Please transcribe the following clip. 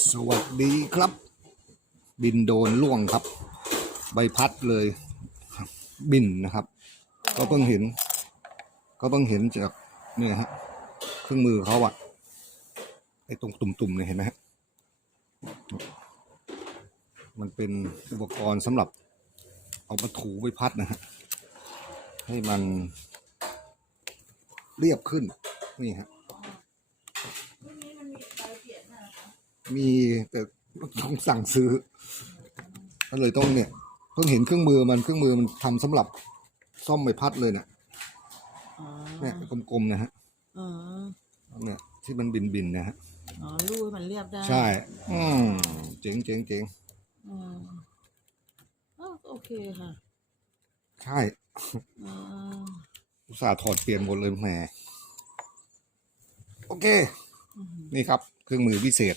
สวัสดีครับ บินโดนล่วงครับ ใบพัดเลยบินนะครับ ก็เพิ่งเห็น ก็เพิ่งเห็นจากเนี่ยฮะเครื่องมือเขาอะไอตรงตุ่มๆเนี่ยเห็นไหมฮะมันเป็นอุปกรณ์สำหรับ เอามาถูใบพัดนะฮะให้มันเรียบขึ้นนี่ฮะ มีแต่ต้องสั่งซื้อก็เลยต้องเนี่ยเพิ่งเห็นเครื่องมือมันเครื่องมือมันทำสำหรับซ่อมใบพัดเลยเนี่ยอ๋อเนี่ยกลมๆนะฮะอ๋อเนี่ยที่มันบินๆนะฮะอ๋อรูให้มันเรียบได้ ใช่ อืมเจ๋งเจ๋งเจ๋งอืมอ้าวโอเคค่ะ ใช่อ๋ออุตส่าห์ถอดเปลี่ยนหมดเลยแหมโอเคอืมนี่ครับ เครื่องมือพิเศษ